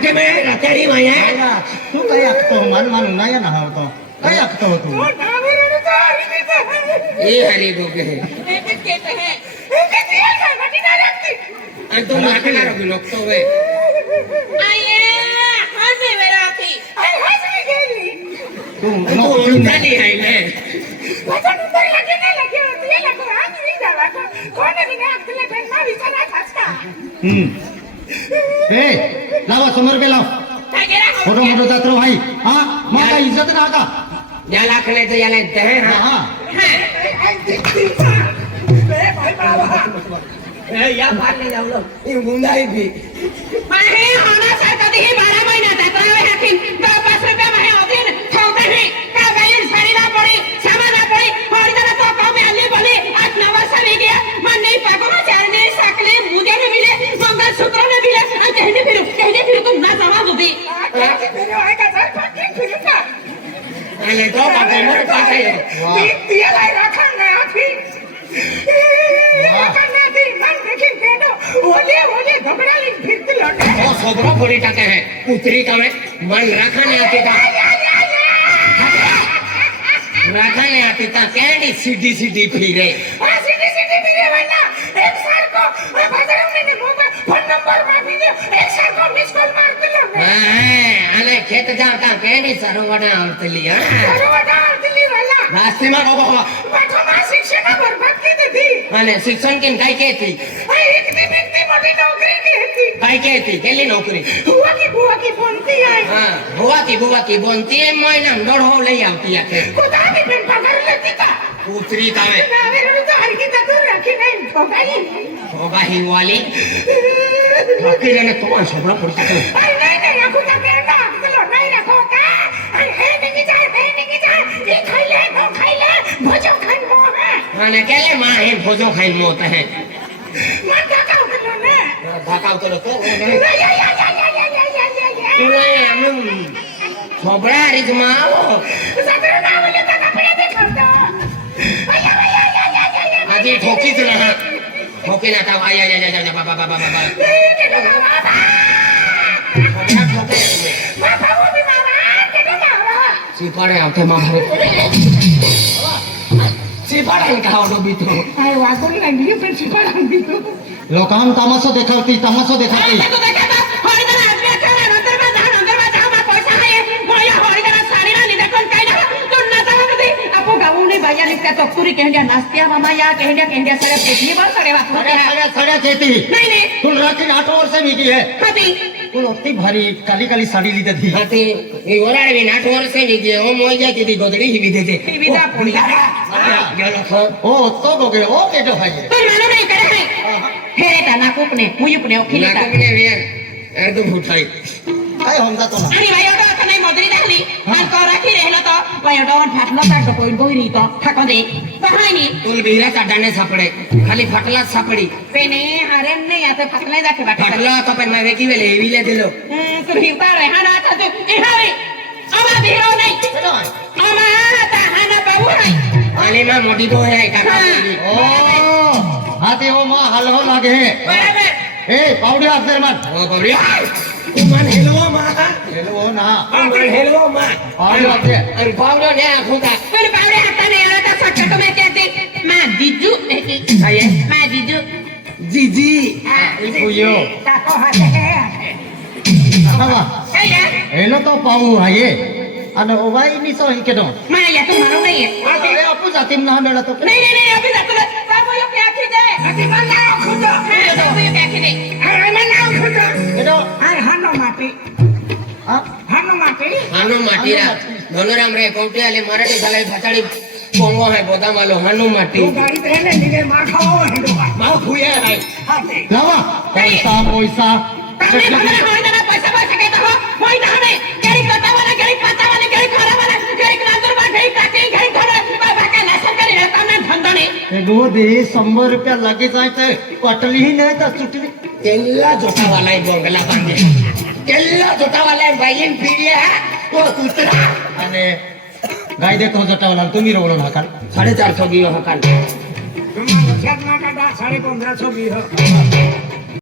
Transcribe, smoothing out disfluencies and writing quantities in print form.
માટે મેં રતેરી માયા तू काय ऐकतो मान मान नाही ना होतो काय ऐकतो तू એ હરી ગોગે અને તું નાખનારો બી લોકતો હવે तू તું ઊંધાની આઈ ને ए लावा समोर पे लाव मोठो मोठो जात्रो भाई हा मग काय इज्जत ना आता या लाखने तो याला दे हा हा या पारले जावलो ही गुंडाई भी माहे होना सर कधीही 12 महिना जात्रावे हाकीन 10 रुपया माहे अधीन ठेवते नाही का गायन साडीला पडी सामाना पडी हरिदाना तो कमी आली बोली 8-9 वर्ष हो गया मन नहीं पागोमा चारने साकले मुगे ने मिले मंगल सूत्र ने मिले कहने फिर तुम ना जवाब दे फिर आएगा सर फिर का અને તો બાપે મોર પાસે दिया लाई रखा ना अभी रखना थी मन देखी केनो ओले घबराली फिरती लौटे ઓ સોબરો ફોડી टाके है ઉતરી કમે મન રાખને આતી તા રાખને આતી તા કેડી સીધી સીધી ફીરે हां सीधी फिरे वरना एक सर को बाजार में मोबाइल फोन नंबर मांगी दे एक सर को मिस कॉल मार दिलो હા અને ખેત જાતા કેડી સરવડા આવતલી હા सरवटा दिल्ली वाला નાસ્તીમાં કો બાબા पाठमा शिक्षण बर्बाद की थी અને શિક્ષણ કેમ કાઈ કેતી एक दिन इतनी मोटी नौकरी की थी કાઈ કેતી કેલી નોકરી बुआ की बोलती है હા ભુવા કી બોનતી એમ મહિના દોઢો લઈ આવતી આખે खुदा की बिन पकड़ लेती था ઉતરી તાવે नावेरू तो हर की तू रखी नहीं ठोकाई હોગાહી વાલી બાકી જને તો સોબરા પડી શકે नहीं रखो ता केना चलो नहीं रखो का है नहीं जाए ये खाई ले भोजन खाई मो है અને કેલે માં હે ભોજો ખાઈ મોત હે मन का उठलो ने ધાકા ઉતરો તો या તું આમ સોબરા રીજમાં આવો सदर नाम लेता कपड़े दे करता આજે ઠોકી જ રહા ઠોકી ના તાવ આયા બાબા સોબરા ઠોકે सीपाड़े आते मां भरे सीपाड़े खाओ तो भी तो आय वाकोल लागली पण सिपाडा दिलो लोकां तमाशा देखावती तो देखा बा हरिदाना आज्ञा करा नंतर मा पैसा आहे मोया हरिदाना साडी ना लिदा कोण काय ना तो नाचा मध्ये आपो गावने बाया लिखता तक्तुरी केंड्या नास्त्या मामा या केंड्या सगळ्या पेटली वर सगळे वापरू सड्या चेती नाही तू राखी 8 वर्ष विकी है हाती तू अति भारी काली साडी लीधी थी हाथी ये ओराड़े भी 8 वर्ष नहीं गए ओ मोय जाती थी गोदड़ी ही भी देते ही विदा पुणी गेलो खो ओ तो गोगे ओ केटो भाई पण मानो नाही करे है हे ता नाकुपने मुयुपने ओखिली ना तुमने वेर एकदम उठाई काय होंदा तो ना आणि वायोडो आता नाही मदरी दाखली आणि तो राखी राहिला तो वायोडो फाटला काढतो कोण बोईरी तो ठाको दे कहाणी तुल बीरा चाटाने सापडे खाली फाटला सापडी पेने हरेन नाही आता फाटला दाखे बाकी फाटला तो पण मैं वेकी वेले एविले दिलो तू हिवता रे हा आता तू ए हावे आमा भिरो नाही आमा आता हाना बाबू नाही आणि मैं मोटी तो है काका ओ हाते ओ मा हलहो लागे बरोबर ए पावडी अक्षर मत ओ बाबरी मन हेलो मा हेलो ना मन हेलो मा पावडी अक्षर आणि पावलो ने आखुता पण बावडे हाताने आला तर सटक में कहते मा जीजू आये मा जीजू जीजी फुयो ताको हाते बाबा काय या एनो तो पाऊ आहे आणि ओवाई नि सो हिकेदो मा या तू मारू नाही अरे अपू जातीम ना मेला तो नहीं अभी तक बाबू यो क्या खिदे अभी मना खुदो बाबू यो क्या खिदे अरे मना खुदो एदो अरे हानो माटी हा हानो माटी हानो माटीरा धनुराम रे कोटे आले मराठी झाले भाचाडी पोंगो है बोदा मालो हानो माटी गाड़ी ट्रेन निगे मार खाओ हिंदू मां फुया है हाते लावा पैसा तमने भगवान होय ना पैसा कहता हो होय ना हमें गरीब पत्ता वाला गरीब खरा वाला गरीब नांदर बा गरीब काटे गरीब खरा बाबा का नाशन करे रहता ना धंधो ने एगो दे 100 रुपया लगे जाए तो पटली ही नहीं तो चुटली केल्ला जोटा वाला है बोंगला बांधे केल्ला जोटा वाला है बैलिन पीड़िया है वो कुतरा आणि गाय देखो जटावला तुम्ही रोवलो हाकाल 450 गियो हकाल तुम लक्षात ना काढा 1550 गियो